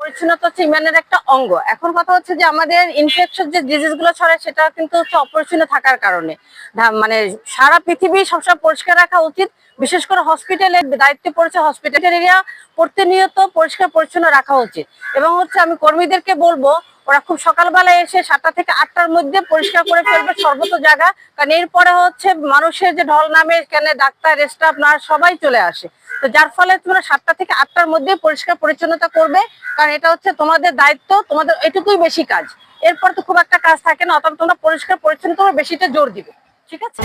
পরিচ্ছন্নতা হচ্ছে ইমানের একটা অঙ্গ। এখন কথা হচ্ছে যে আমাদের ইনফেকশন যে ডিজিজ গুলো ছড়ায় সেটা কিন্তু হচ্ছে অপরিচ্ছন্ন থাকার কারণে। মানে সারা পৃথিবী সবসময় পরিষ্কার রাখা উচিত। বিশেষ করে হসপিটালের দায়িত্বে পড়েছে হসপিটাল এরিয়া প্রতিনিয়ত পরিষ্কার পরিচ্ছন্ন রাখা উচিত। এবং হচ্ছে আমি কর্মীদেরকে বলবো ওরা খুব সকালবেলায় এসে 7টা থেকে 8টার মধ্যে পরিষ্কার করে ফেলবে সর্বত জায়গা। কারণ এরপরে হচ্ছে মানুষের যে ঢল নামে, এখানে ডাক্তার, স্টাফ, নার্স সবাই চলে আসে। তো যার ফলে তোমরা 7টা থেকে 8টার মধ্যে পরিষ্কার পরিচ্ছন্নতা করবে, কারণ এটা হচ্ছে তোমাদের দায়িত্ব, তোমাদের এটুকুই বেশি কাজ। এরপর তো খুব একটা কাজ থাকে না, অতএব তোমরা পরিষ্কার পরিচ্ছন্নতা বেশিটা জোর দিবে। ঠিক আছে?